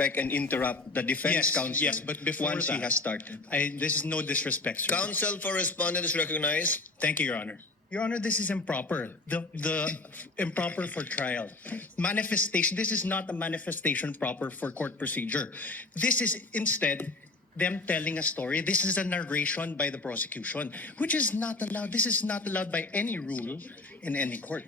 and interrupt the defense counsel Yes, but before once he has started. this is no disrespect, sir. Counsel for respondent is recognized. Thank you, Your Honor. Your Honor, this is improper. The improper for trial. Manifestation, this is not a manifestation proper for court procedure. This is instead them telling a story. This is a narration by the prosecution, which is not allowed. This is not allowed by any rule in any court.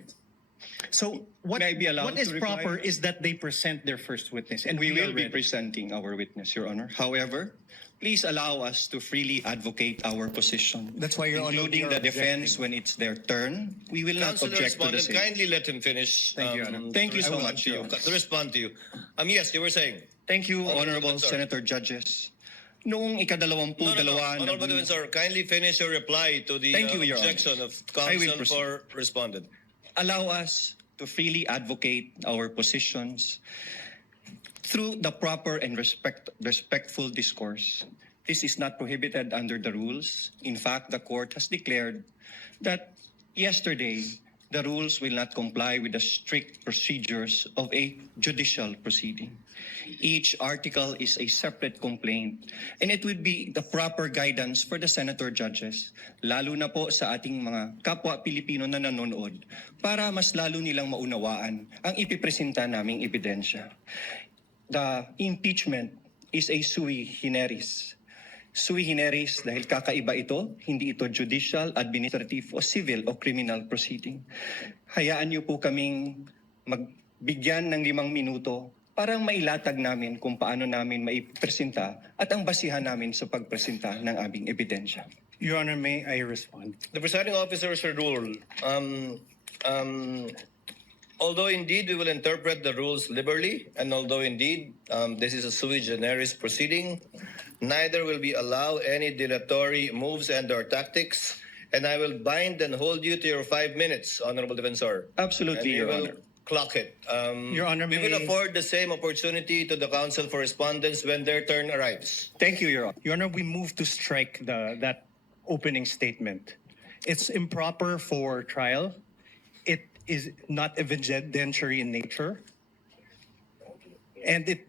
So what May I be allowed what is to reply? proper is that they present their first witness, and We will are be ready. presenting our witness, Your Honor. However, please allow us to freely advocate our position. That's why, Your Honor, including we are the defense objecting. when it's their turn. We will not Counsel object to the respondent, same. kindly let him finish. Thank you, Your Honor. Thank you to so respond much, to Your you. Honor. To respond to you. Yes, you were saying. Thank you, Honorable Honorable Sir. Senator Judges. Noong ikadalawampu-dalawa Honorable ng- Defensor, kindly finish your reply to the Thank you, Your objection Honor. of I will counsel proceed. for respondent. allow us to freely advocate our positions through the proper and respectful discourse. This is not prohibited under the rules. In fact, the court has declared that yesterday the rules will not comply with the strict procedures of a judicial proceeding. Each article is a separate complaint, and it would be the proper guidance for the senator judges, lalo na po sa ating mga kapwa Pilipino na nanonood, para mas lalo nilang maunawaan ang ipipresenta naming ebidensya. The impeachment is a sui generis. Sui generis dahil kakaiba ito, hindi ito judicial, administrative, o civil o criminal proceeding. Hayaan niyo po kaming magbigyan ng 5 minuto para mailatag namin kung paano namin maipresenta at ang basihan namin sa pagpresenta ng aming ebidensya. Your Honor, may I respond? The presiding officer should rule. Although indeed we will interpret the rules liberally, and although indeed this is a sui generis proceeding, neither will we allow any dilatory moves and/or tactics, and I will bind and hold you to your 5 minutes, Honorable Defensor. Absolutely, And we Your will Honor. clock it. Your Honor, we will may- afford the same opportunity to the counsel for respondents when their turn arrives. Thank you, Your Honor. Your Honor, we move to strike that opening statement. It's improper for trial. It is not evidentiary in nature. And it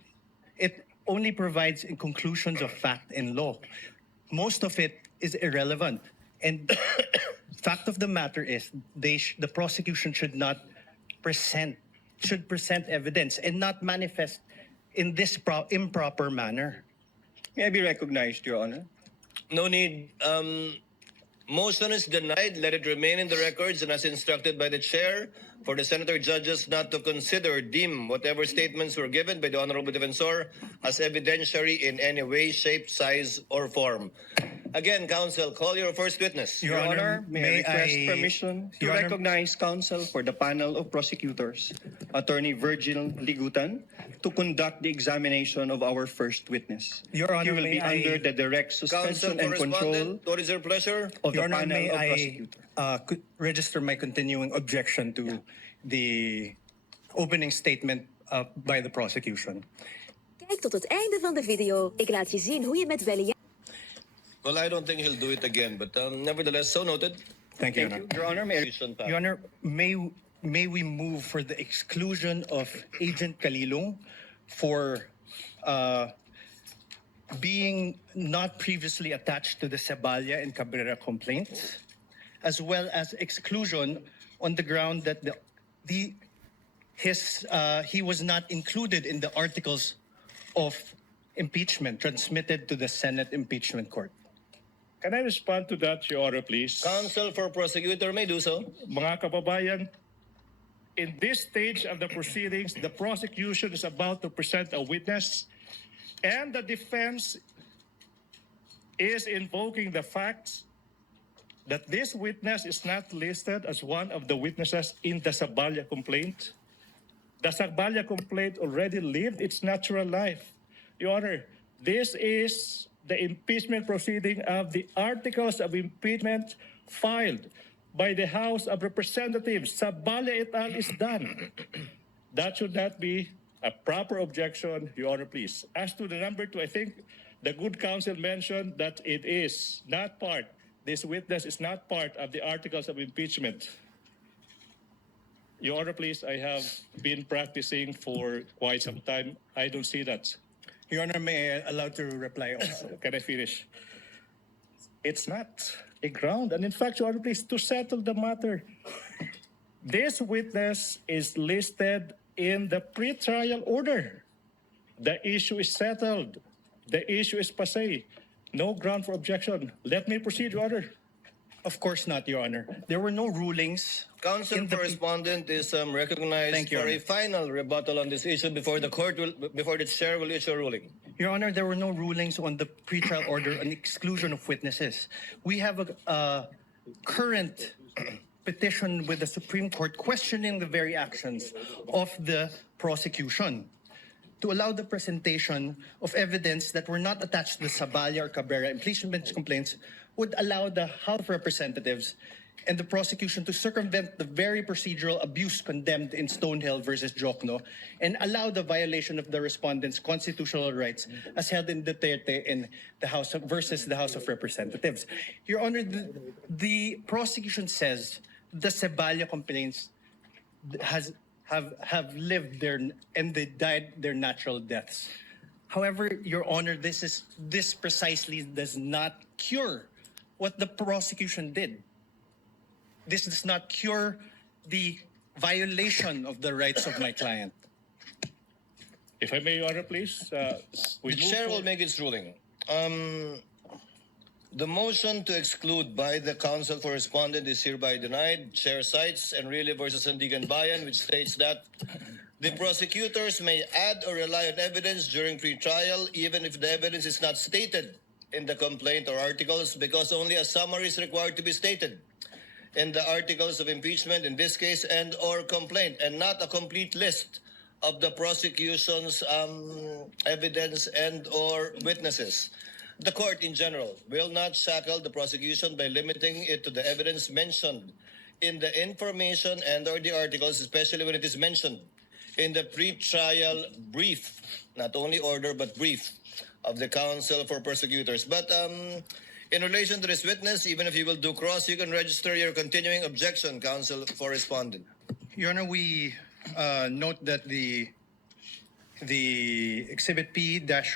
only provides in conclusions of fact and law. Most of it is irrelevant. And fact of the matter is the prosecution should present evidence and not manifest in this improper manner. May I be recognized, Your Honor? No need. Motion is denied. Let it remain in the records and as instructed by the chair for the senator judges not to consider, deem whatever statements were given by the Honorable Defensor as evidentiary in any way, shape, size, or form. Again, counsel, call your first witness. Your Honor, may I request permission to Your Honor- recognize counsel for the panel of prosecutors, Attorney Virgil Ligutan, to conduct the examination of our first witness. Your He Honor, will be may I- under the direct Counsel suspension for and control respondent, what is your pleasure? of the Your Honor, panel may of I prosecutors. register my continuing objection to the opening statement by the prosecution. Kijk tot het einde van de video. Ik laat je zien hoe je met Belly. Well, I don't think he'll do it again, but nevertheless, so noted. Thank you, Your Thank Honor. you. Your Honor, may I Your Honor, may we move for the exclusion of Agent Kalilong for being not previously attached to the Cebalya and Cabrera complaints, as well as exclusion on the ground that he was not included in the articles of impeachment transmitted to the Senate Impeachment Court. Can I respond to that, Your Honor, please? Counsel for prosecutor may do so. Mga kababayan, in this stage of the proceedings, the prosecution is about to present a witness, and the defense is invoking the facts that this witness is not listed as one of the witnesses in the Sabalya complaint. The Sabalya complaint already lived its natural life. Your Honor, this is the impeachment proceeding of the articles of impeachment filed by the House of Representatives. Sabalya et al. Is done. That should not be a proper objection, Your Honor, please. As to the number 2, I think the good counsel mentioned that it is not part, this witness is not part of the articles of impeachment. Your Honor, please, I have been practicing for quite some time. I don't see that. Your Honor, may I allow to reply also? Can I finish? It's not a ground. And in fact, Your Honor, please, to settle the matter, this witness is listed in the pretrial order. The issue is settled. The issue is passé. No ground for objection. Let me proceed, Your Honor. Of course not, Your Honor. There were no rulings. Counsel in the for respondent is recognized Thank you, for Your a final rebuttal on this issue before the chair will issue a ruling. Your Honor, there were no rulings on the pretrial order on exclusion of witnesses. We have a current petition with the Supreme Court questioning the very actions of the prosecution to allow the presentation of evidence that were not attached to the Sabaya or Cabrera impeachment complaints would allow the House of Representatives and the prosecution to circumvent the very procedural abuse condemned in Stonehill versus Jokno and allow the violation of the respondent's constitutional rights as held in Duterte in the House versus the House of Representatives. Your Honor, the prosecution says the Sabaya complaints have lived their and they died their natural deaths. However, Your Honor, this precisely does not cure what the prosecution did. This does not cure the violation of the rights of my client. If I may, Your Honor, please. The chair will make its ruling. The motion to exclude by the counsel for respondent is hereby denied. Chair cites Enrile versus Sandigan Bayan, which states that the prosecutors may add or rely on evidence during pre-trial even if the evidence is not stated in the complaint or articles because only a summary is required to be stated in the articles of impeachment in this case and or complaint and not a complete list of the prosecution's evidence and or witnesses. The court in general will not shackle the prosecution by limiting it to the evidence mentioned in the information and or the articles, especially when it is mentioned in the pre-trial brief, not only order but brief of the counsel for prosecutors. But in relation to this witness, even if you will do cross, you can register your continuing objection, counsel for respondent. Your Honor, we note that the Exhibit P-I-IU-8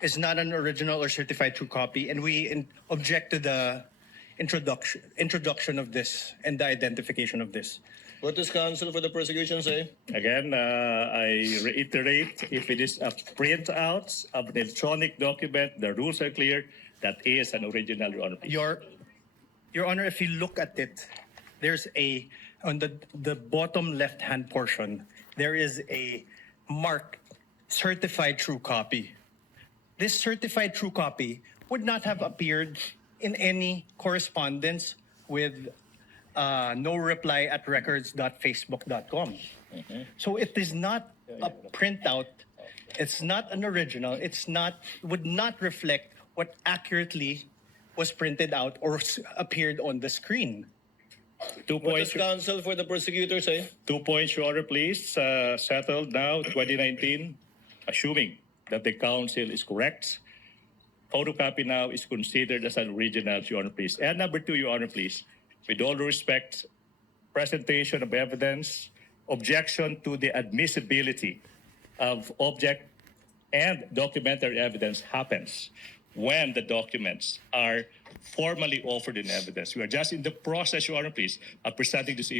is not an original or certified true copy, and we object to the introduction of this and the identification of this. What does counsel for the prosecution say? Again, I reiterate, if it is a printout of an electronic document, the rules are clear. That is an original, Your Honor. Your Honor, if you look at it, there's on the bottom left-hand portion, there is a mark, certified true copy. This certified true copy would not have appeared in any correspondence with no reply at records.facebook.com. So it is not a printout. It's not an original. Would not reflect what accurately was printed out or appeared on the screen. 2 What points. does counsel for the prosecutor say? 2 points, Your Honor, please. Settled now, 2019, assuming that the counsel is correct. Photocopy now is considered as an original, Your Honor, please. And number 2, Your Honor, please. With all due respect, presentation of evidence, objection to the admissibility of object and documentary evidence happens when the documents are formally offered in evidence. We are just in the process, Your Honor, please, of presenting this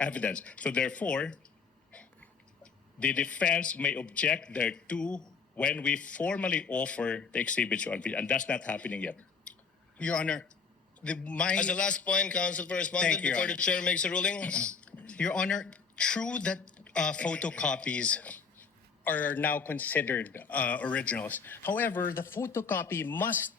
evidence. So therefore, the defense may object thereto when we formally offer the exhibit, Your Honor, please, and that's not happening yet. Your Honor, As the last point, counsel for respondent, Thank you, Your before the chair makes a ruling. Your Honor, true that photocopies are now considered originals. However, the photocopy must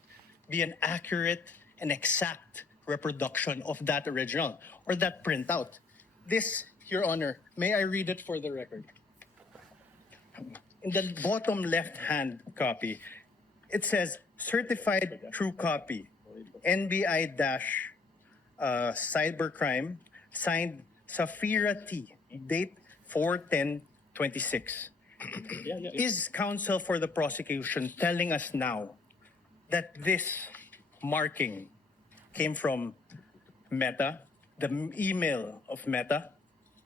be an accurate and exact reproduction of that original or that printout. This, Your Honor, may I read it for the record? In the bottom left-hand copy, it says certified true copy, NBI-cybercrime, signed Safira T, date 4/10/26. Is counsel for the prosecution telling us now that this marking came from Meta, the email of Meta,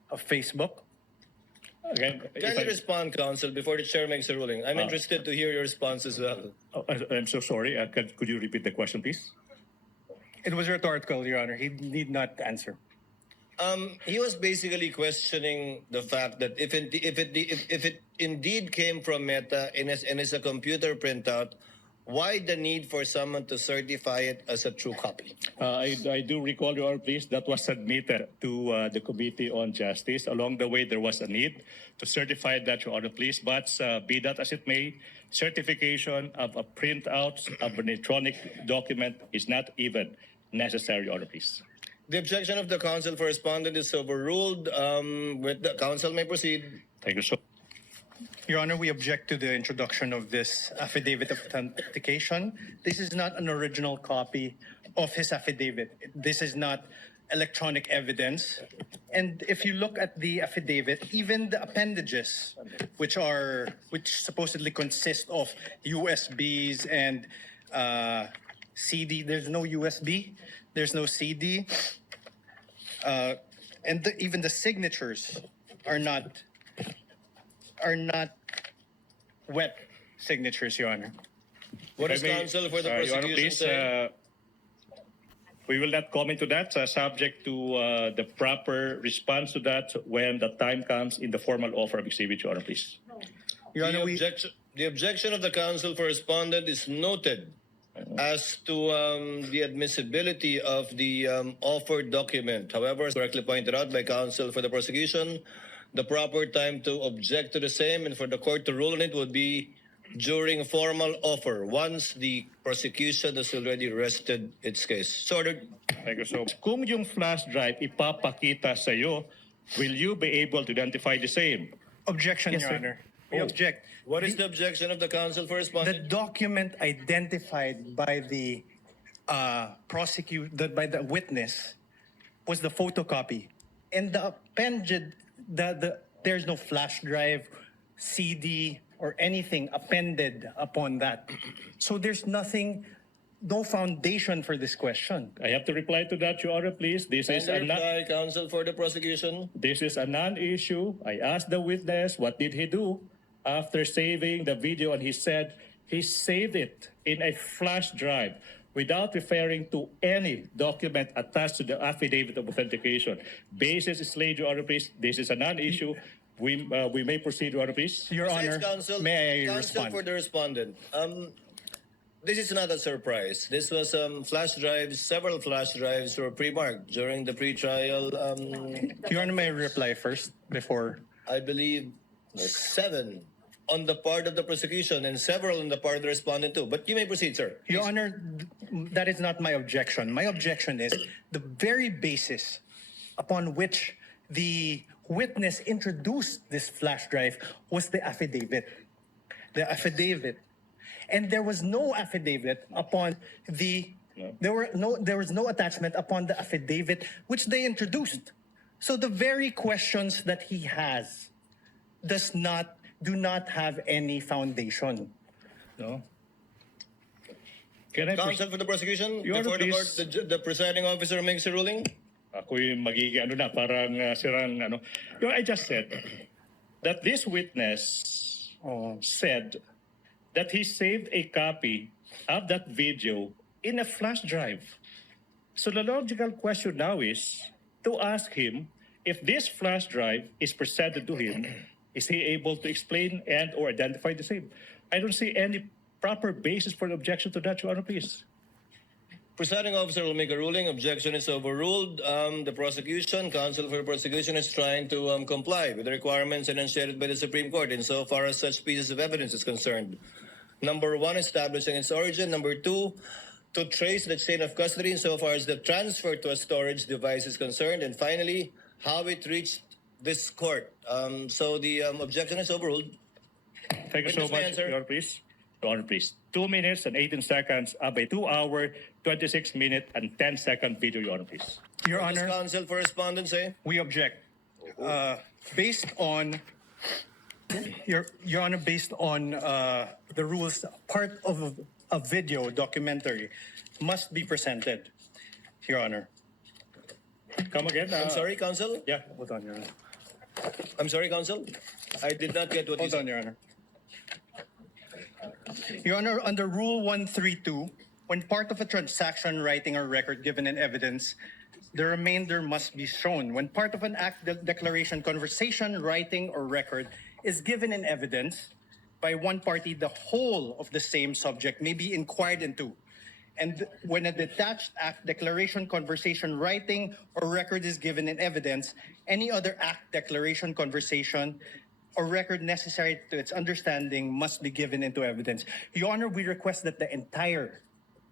of Facebook? Again, if Kindly respond, counsel, before the chair makes a ruling. I'm interested to hear your response as well. I'm so sorry. Could you repeat the question, please? It was rhetorical, Your Honor. He need not answer. He was basically questioning the fact that if it indeed came from Meta and is a computer printout, why the need for someone to certify it as a true copy? I do recall, Your Honor, please, that was submitted to the Committee on Justice. Along the way, there was a need to certify that, Your Honor, please. But be that as it may, certification of a printout of an electronic document is not even necessary, Your Honor, please. The objection of the counsel for respondent is overruled. With the counsel may proceed. Thank you so much. Your Honor, we object to the introduction of this affidavit of authentication. This is not an original copy of his affidavit. This is not electronic evidence. And if you look at the affidavit, even the appendages, which supposedly consist of USBs and CD, there's no USB, there's no CD, and even the signatures are not wet signatures, Your Honor. What If is I may, counsel for the Your Honor, prosecution please, say? we will not comment to that, subject to the proper response to that when the time comes in the formal offer of exhibit, Your Honor, please. Your Honor, The objection of the counsel for respondent is noted as to the admissibility of the offered document. However, as correctly pointed out by counsel for the prosecution, the proper time to object to the same and for the court to rule on it would be during formal offer, once the prosecution has already rested its case. So ordered. Thank you so much. Kung yung flash drive ipapakita sa iyo, will you be able to identify the same? objection, Yes, Your sir. Honor. We object. What is the objection of the counsel for The respondent? document identified by the by the witness was the photocopy, and the appended there's no flash drive, CD, or anything appended upon that. So there's nothing, no foundation for this question. I have to reply to that, Your Honor, please. This is a Reply, counsel for the prosecution. non-issue. I asked the witness, what did he do after saving the video? And he said he saved it in a flash drive without referring to any document attached to the affidavit of authentication. Basis is laid, Your Honor, please. This is a non-issue. We may proceed, Your Honor, please. Your Honor, Besides, counsel, may I counsel respond? for the respondent. This is not a surprise. This was flash drives. Several flash drives were pre-marked during the pre-trial. Your Honor, may I reply first before? I believe 7 on the part of the prosecution and several on the part of the respondent too. But you may proceed, sir. Your Honor, that is not my objection. My objection is the very basis upon which the witness introduced this flash drive was the affidavit. The affidavit. And there was no affidavit upon the there was no attachment upon the affidavit which they introduced. So the very questions that he has do not have any foundation. No? Can I Counsel for the prosecution, Your before Honor, the court, please. the presiding officer makes a ruling. Ako'y magiging parang sirang I just said that this witness said that he saved a copy of that video in a flash drive. So the logical question now is to ask him if this flash drive is presented to him, is he able to explain and or identify the same? I don't see any proper basis for the objection to that, Your Honor, please. Presiding officer will make a ruling. Objection is overruled. The prosecution, counsel for the prosecution, is trying to comply with the requirements enunciated by the Supreme Court insofar as such pieces of evidence is concerned. Number 1, establishing its origin. Number 2, to trace the chain of custody insofar as the transfer to a storage device is concerned. And finally, how it reached this court. So the objection is overruled. Thank you so Witness may much, answer. Your Honor, please. Your Honor, please. 2 minutes and 18 seconds of a 2-hour, 26-minute, and 10-second video, Your Honor, please. Your What does Honor, counsel for respondent say? we object. Based on Your Honor, based on the rules, part of a video documentary must be presented, Your Honor. Come again. I'm sorry, counsel? Yeah. Hold on, Your Honor. I'm sorry, counsel. I did not get what you Hold on, said. Your Honor. Your Honor, under Rule 132, when part of a transaction, writing, or record given in evidence, the remainder must be shown. When part of an act, declaration, conversation, writing, or record is given in evidence by one party, the whole of the same subject may be inquired into. And when a detached act, declaration, conversation, writing, or record is given in evidence, any other act, declaration, conversation, or record necessary to its understanding must be given into evidence. Your Honor, we request that the entire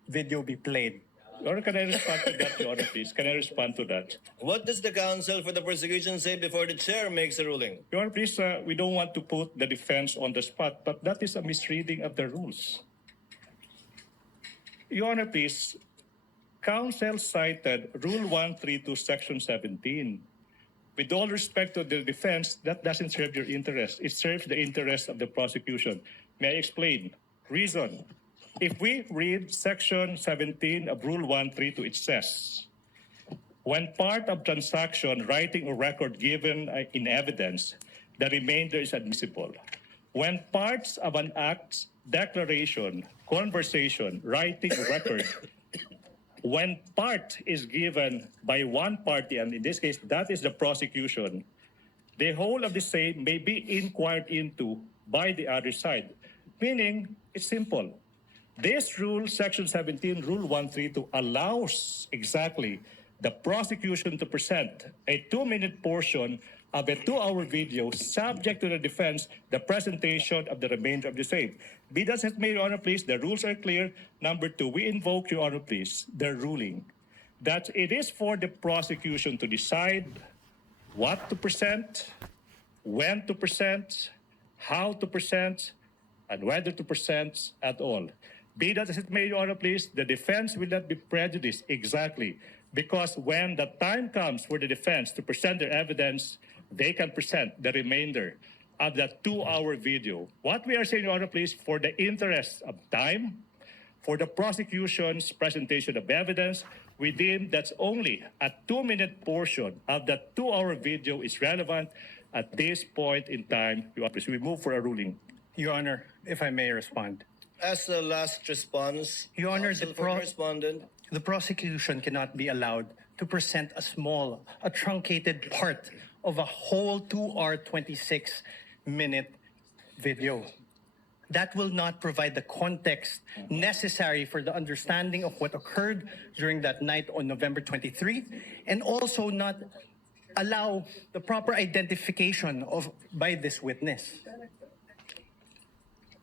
video be played. Your Honor, can I respond to that, Your Honor, please? Can I respond to that? What does the counsel for the prosecution say before the chair makes a ruling? Your Honor, please, we don't want to put the defense on the spot, but that is a misreading of the rules. Your Honor, please, counsel cited Rule 132, Section 17. With all respect to the defense, that doesn't serve your interest. It serves the interest of the prosecution. May I explain? Reason. If we read Section 17 of Rule 132, it says, when part of transaction, writing, or record given in evidence, the remainder is admissible. When parts of an act, declaration, conversation, writing, or record, when part is given by one party, and in this case, that is the prosecution, the whole of the same may be inquired into by the other side. Meaning, it's simple. This rule, Section 17, Rule 132, allows exactly the prosecution to present a 2-minute portion of a 2-hour video subject to the defense, the presentation of the remainder of the same. Be that as it may, Your Honor, please, the rules are clear. Number 2, we invoke, Your Honor, please, the ruling that it is for the prosecution to decide what to present, when to present, how to present, and whether to present at all. Be that as it may, Your Honor, please, the defense will not be prejudiced exactly because when the time comes for the defense to present their evidence, they can present the remainder of that 2-hour video. What we are saying, Your Honor, please, for the interest of time, for the prosecution's presentation of evidence, we deem that's only a 2-minute portion of that 2-hour video is relevant at this point in time. Your Honor, please, we move for a ruling. Your Honor, if I may respond. As the last response, Your Honor, counsel the for the respondent. The prosecution cannot be allowed to present a truncated part of a whole 2-hour, 26-minute video. That will not provide the context necessary for the understanding of what occurred during that night on November 23, and also not allow the proper identification by this witness.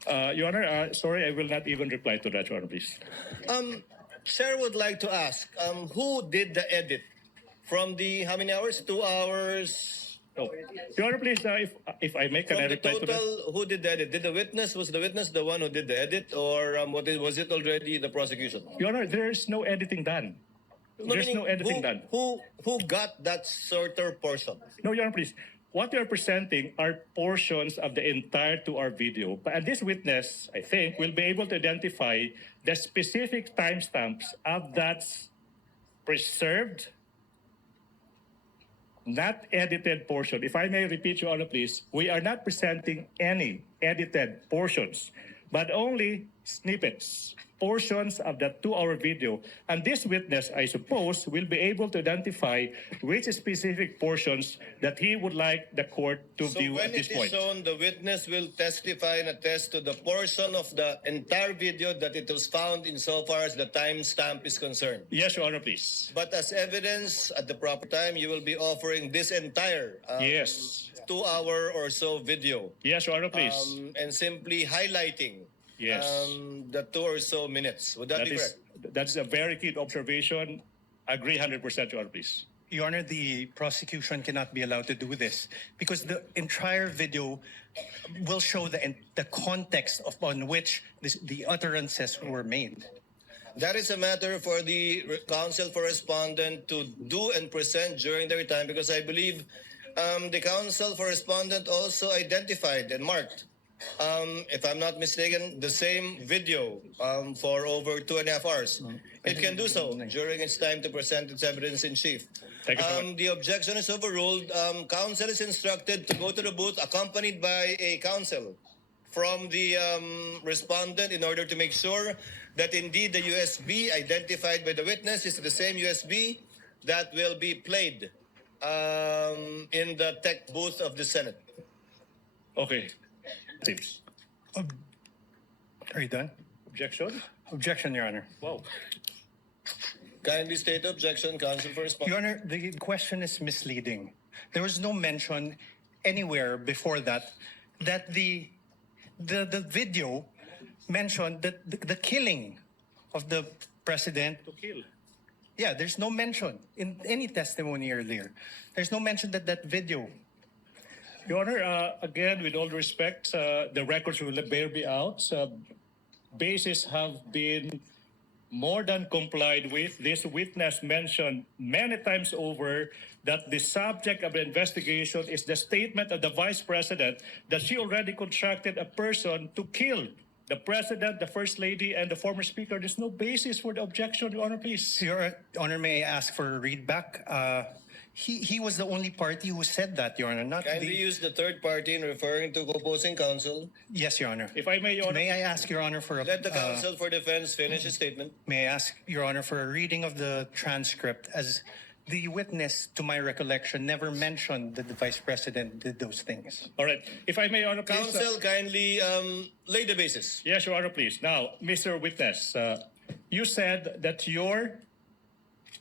Your Honor, sorry, I will not even reply to that, Your Honor, please. Chair would like to ask, who did the edit? From the, how many hours? 2 hours? No. Your Honor, please, if I may, can I From the reply to that? total, who did the edit? Was the witness the one who did the edit? Or was it already the prosecution? Your Honor, there is no editing done. There's no editing done. Who got that shorter portion? No, Your Honor, please. What we are presenting are portions of the entire 2-hour video. And this witness, I think, will be able to identify the specific timestamps of that preserved, not edited portion. If I may repeat, Your Honor, please, we are not presenting any edited portions, but only snippets, portions of that 2-hour video. And this witness, I suppose, will be able to identify which specific portions that he would like the court to view at this point. So when it is shown, the witness will testify and attest to the portion of the entire video that it was found insofar as the timestamp is concerned. Yes, Your Honor, please. But as evidence, at the proper time, you will be offering this entire Yes. 2-hour or so video. Yes, Your Honor, please. And simply highlighting Yes. the 2 or so minutes. Would that be correct? That's a very keen observation. Agree 100%, Your Honor, please. Your Honor, the prosecution cannot be allowed to do this because the entire video will show the context upon which the utterances were made. That is a matter for the counsel for respondent to do and present during their time, because I believe the counsel for respondent also identified and marked if I'm not mistaken, the same video for over 2.5 hours. It can do so during its time to present its evidence in chief. Thank you so much. The objection is overruled. Counsel is instructed to go to the booth accompanied by a counsel from the respondent in order to make sure that indeed the USB identified by the witness is the same USB that will be played in the tech booth of the Senate. Okay. Tips. Are you done? Objection? Objection, Your Honor. Wow. Kindly state the objection, counsel for response. Your Honor, the question is misleading. There was no mention anywhere before that the video mentioned that the killing of the president. To kill. Yeah, there's no mention in any testimony earlier. There's no mention that that video. Your Honor, again, with all respect, the records will bear me out. Bases have been more than complied with. This witness mentioned many times over that the subject of the investigation is the statement of the Vice President that she already contracted a person to kill the President, the First Lady, and the former Speaker. There's no basis for the objection, Your Honor, please. Your Honor, may I ask for a readback? He was the only party who said that, Your Honor, not Kindly the... use the third party in referring to opposing counsel. Yes, Your Honor. If I may, Your Honor. May I ask, Your Honor, for a... Let the counsel for defense finish his statement. May I ask, Your Honor, for a reading of the transcript, as the witness, to my recollection, never mentioned that the Vice President did those things. All right. If I may, Your Honor, please. Counsel, kindly lay the basis. Yes, Your Honor, please. Now, Mr. Witness, you said that your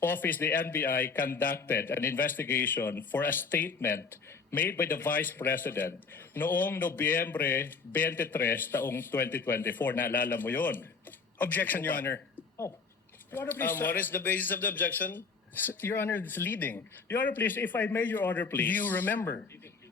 office, the NBI, conducted an investigation for a statement made by the Vice President noong Nobyembre 23, taong 2024. Naalala mo yun? Objection, Your Honor. Oh, Your Honor, please. What is the basis of the objection? Your Honor, it's leading. Your Honor, please. If I may, Your Honor, Do please. you remember?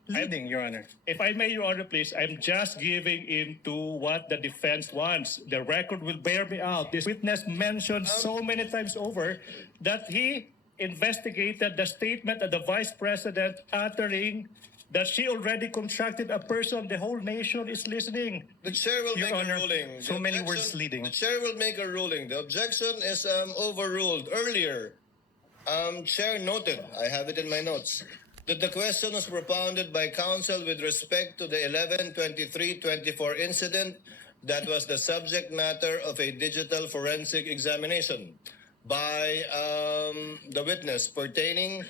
Leading, Your Honor. If I may, Your Honor, please, I'm just giving into what the defense wants. The record will bear me out. This witness mentioned so many times over that he investigated the statement of the Vice President uttering that she already contracted a person. The whole nation is listening. The chair will Your make Honor, a ruling. so The many objection- words leading. The chair will make a ruling. The objection is overruled. Earlier, chair noted, I have it in my notes, that the question was propounded by counsel with respect to the 11/23/24 incident that was the subject matter of a digital forensic examination by the witness pertaining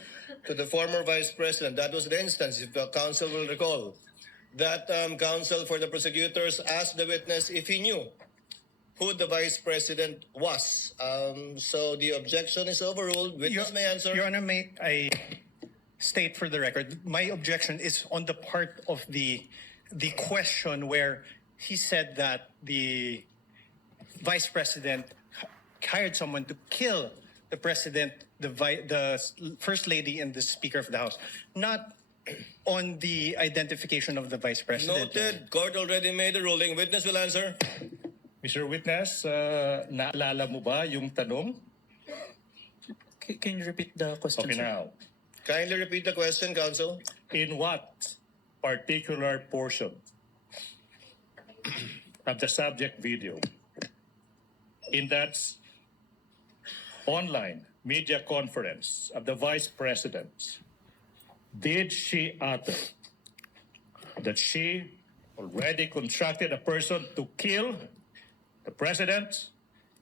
to the former Vice President. That was the instance, if the counsel will recall, that counsel for the prosecutors asked the witness if he knew who the Vice President was. So the objection is overruled. Witness may answer. Your Honor, may I state for the record, my objection is on the part of the question where he said that the Vice President hired someone to kill the President, the First Lady, and the Speaker of the House, not on the identification of the Vice President. Noted. Court already made a ruling. Witness will answer. Mr. Witness, naalala mo ba yung tanong? Can you repeat the question, Okay, sir? now. Kindly repeat the question, counsel. In what particular portion of the subject video in that online media conference of the Vice President did she utter that she already contracted a person to kill the President,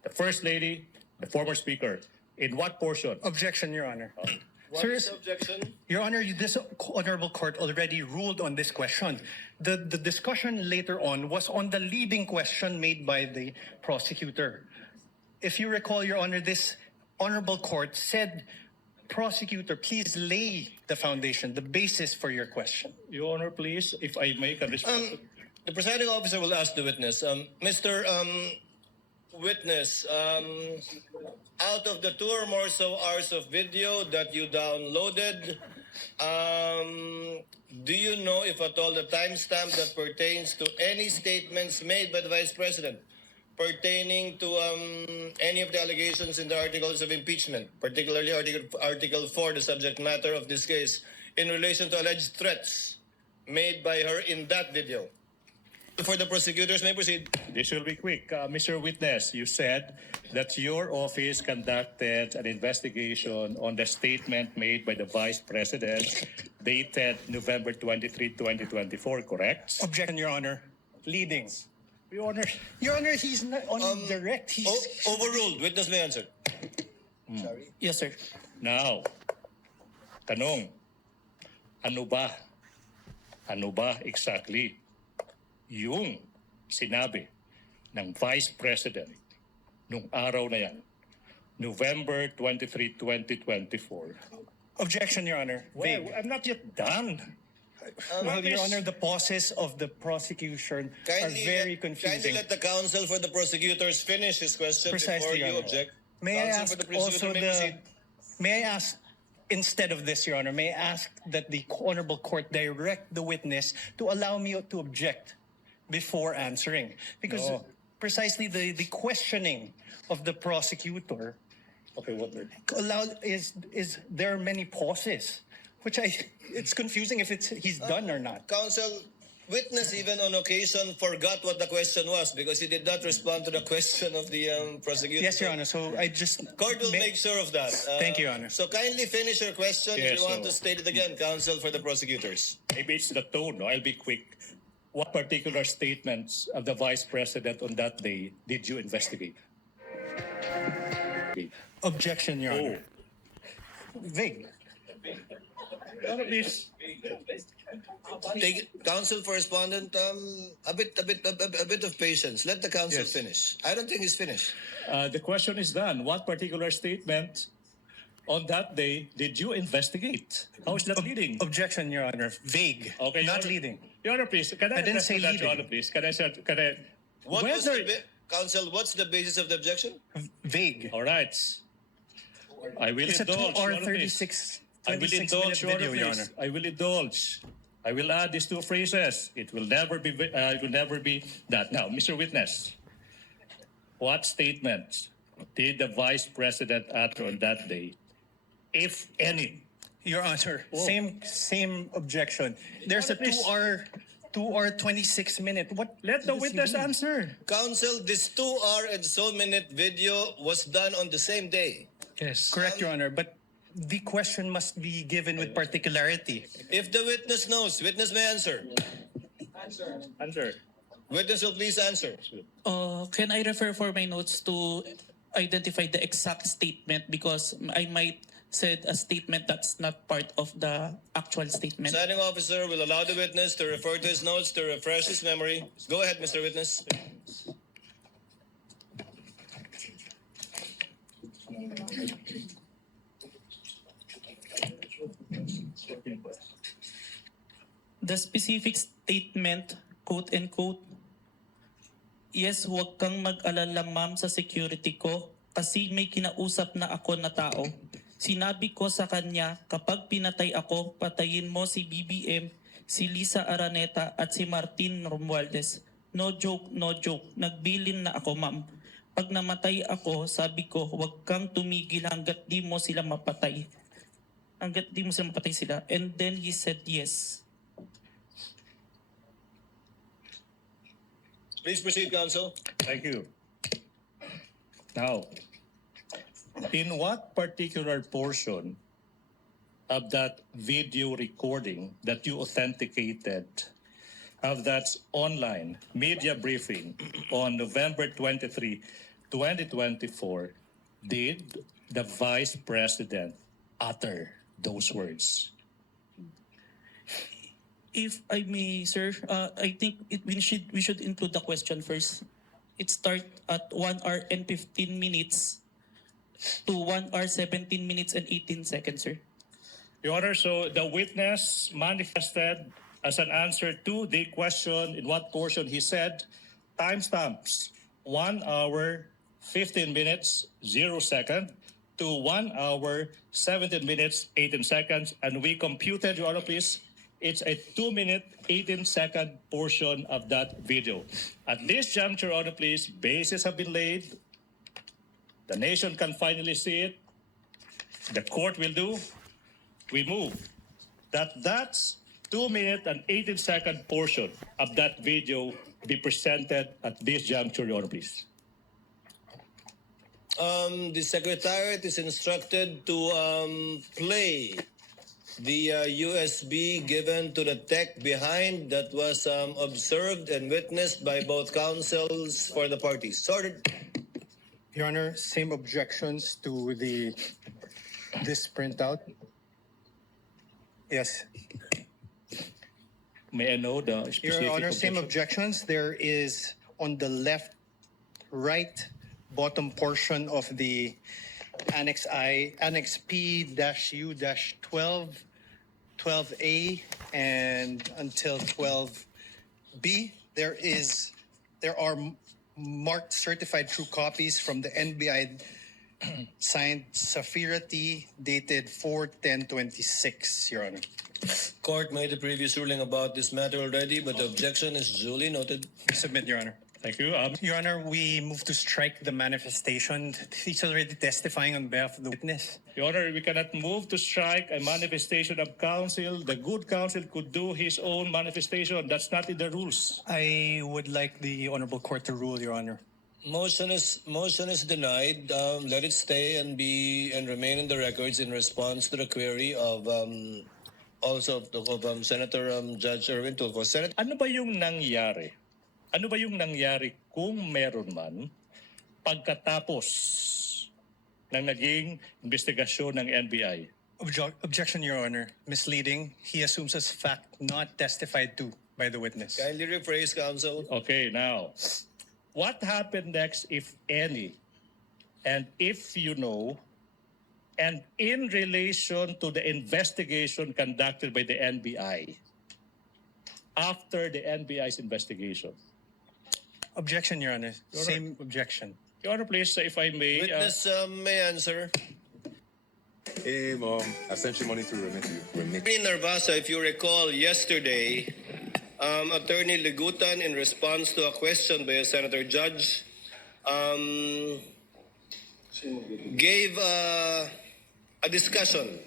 the First Lady, the former Speaker? In what portion? Objection, Your Honor. What Sir, is the objection? Your Honor, this honorable court already ruled on this question. The discussion later on was on the leading question made by the prosecutor. If you recall, Your Honor, this honorable court said, prosecutor, please lay the foundation, the basis for your question. Your Honor, please, if I may, can respond. The presiding officer will ask the witness. Mr. Witness, out of the 2 or more so hours of video that you downloaded, do you know if at all the timestamp that pertains to any statements made by the Vice President pertaining to any of the allegations in the articles of impeachment, particularly Article 4, the subject matter of this case, in relation to alleged threats made by her in that video? For the prosecutors, may proceed. This will be quick. Mr. Witness, you said that your office conducted an investigation on the statement made by the Vice President dated November 23, 2024, correct? Objection, Your Honor. Leading. Your Honor. Your Honor, he's not on direct. He's Overruled. Witness may answer. Yes, sir. Now, tanong, ano ba exactly yung sinabi ng Vice President nung araw na yan, November 23, 2024? Objection, Your Honor. Well, I'm not yet done. Well, Your Honor, the pauses of the prosecution are very Kindly confusing. let the counsel for the prosecutors finish his question Precisely, before you Your Honor. object. May I Counsel ask for the prosecutor also may proceed. may I ask, instead of this, Your Honor, may I ask that the Honorable Court direct the witness to allow me to object before answering? Because No. precisely the questioning of the prosecutor Okay, what? is there are many pauses, which it's confusing if he's done or not. Counsel, witness even on occasion forgot what the question was because he did not respond to the question of the prosecutor. Yes, Your Honor. So I just Court will make sure of that. Thank you, Your Honor. So kindly finish your question. If Yes, you want so- to state it again, counsel for the prosecutors. Maybe it's the tone. No? I'll be quick. What particular statements of the Vice President on that day did you investigate? Objection, Your Honor. Vague. Your Honor, please. Take counsel for respondent. A bit of patience. Let the counsel Yes. finish. I don't think he's finished. The question is done. What particular statement on that day did you investigate? How is that leading? Objection, Your Honor. Vague. Okay, Not Your Honor- leading. Your Honor, please. Can I didn't address say that, leading. Your Honor, please? Can I? What was Whether- counsel? What's the basis of the objection? Vague. All right. I will It's a indulge. 2 hour Your Honor, please. 36 I will 26 indulge, minute Your Honor, video, Your please. Honor. I will indulge. I will add these two phrases. It will never be. It will never be that. Now, Mr. Witness, what statements did the Vice President utter on that day, if any? Your Honor, same objection. There's a Honor, please. 2 hour 26 minute. What? Let the does he witness mean? answer. Counsel, this 2 hour and so minute video was done on the same day. Yes. Correct, Your Honor, but the question must be given with particularity. If the witness knows, witness may answer. Answer. Witness will please answer. Can I refer for my notes to identify the exact statement because I might said a statement that's not part of the actual statement. Presiding officer will allow the witness to refer to his notes to refresh his memory. Go ahead, Mr. Witness. The specific statement, quote and quote, yes, huwag kang mag-alala ma'am sa security ko kasi may kinausap na ako na tao. Sinabi ko sa kanya, kapag pinatay ako, patayin mo si BBM, si Lisa Araneta at si Martin Romualdez. No joke, no joke. Nagbilin na ako ma'am. Pag namatay ako, sabi ko, huwag kang tumigil hanggat di mo sila mapatay. Hanggat di mo sila mapatay sila. And then he said yes. Please proceed, counsel. Thank you. Now, in what particular portion of that video recording that you authenticated of that online media briefing on November 23, 2024, did the Vice President utter those words? If I may, sir, I think we should include the question first. It starts at 1 hour and 15 minutes to 1 hour 17 minutes and 18 seconds, sir. Your Honor, so the witness manifested as an answer to the question in what portion he said, timestamps 1 hour 15 minutes 0 second to 1 hour 17 minutes 18 seconds, and we computed, Your Honor, please, it's a 2-minute 18-second portion of that video. At this juncture, Your Honor, please, bases have been laid. The nation can finally see it. The court will do. We move that's 2-minute and 18-second portion of that video be presented at this juncture, Your Honor, please. The Secretariat is instructed to play the USB given to the tech behind that was observed and witnessed by both counsels for the parties. Sorted. Your Honor, same objections to this printout. Yes. May I know the specific Your Honor, same objection? objections. There is on the right bottom portion of the Annex P-U-12, 12A, and until 12B. There are marked certified true copies from the NBI signed Safira T, dated 4/10/26, Your Honor. Court made a previous ruling about this matter already, but the objection is duly noted. Submit, Your Honor. Thank you. Your Honor, we move to strike the manifestation. He's already testifying on behalf of the witness. Your Honor, we cannot move to strike a manifestation of counsel. The good counsel could do his own manifestation. That's not in the rules. I would like the Honorable Court to rule, Your Honor. Motion is denied. Let it stay and remain in the records in response to the query of Senator Judge Erwin Tulfo. Senate. Ano ba yung nangyari? Ano ba yung nangyari kung meron man pagkatapos ng naging investigasyon ng NBI? Objection, Your Honor. Misleading. He assumes as fact not testified to by the witness. Kindly rephrase, counsel. Okay, now, what happened next, if any, and if you know, and in relation to the investigation conducted by the NBI, after the NBI's investigation? Objection, Your Honor. Same objection. Your Honor, please, if I may. Witness may answer. I sent you money to remit you. Attorney Narvasa, if you recall yesterday, Attorney Ligutan, in response to a question by a senator judge, gave a discussion,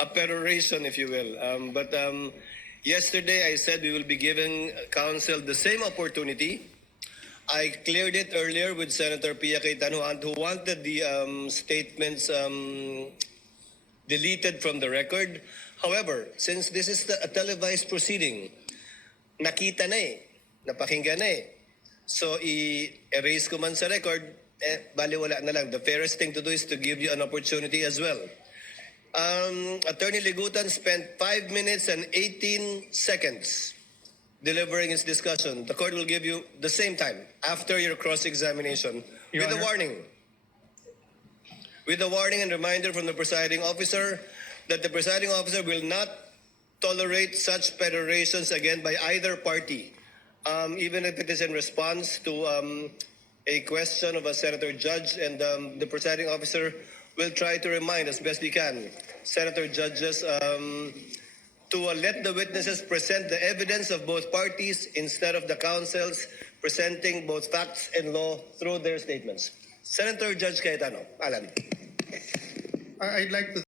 a peroration, if you will. But yesterday I said we will be giving counsel the same opportunity. I cleared it earlier with Senator Pia Cayetano, who wanted the statements deleted from the record. However, since this is a televised proceeding, nakita na napakinggan na So, i-erase ko man sa record, baliwala na lang. The fairest thing to do is to give you an opportunity as well. Attorney Ligutan spent 5 minutes and 18 seconds delivering his discussion. The court will give you the same time after your cross-examination with a warning. With a warning and reminder from the presiding officer that the presiding officer will not tolerate such perorations again by either party, even if it is in response to a question of a senator judge, and the presiding officer will try to remind as best he can senator judges to let the witnesses present the evidence of both parties instead of the counsels presenting both facts and law through their statements. Senator Judge Cayetano, Alan. I'd like to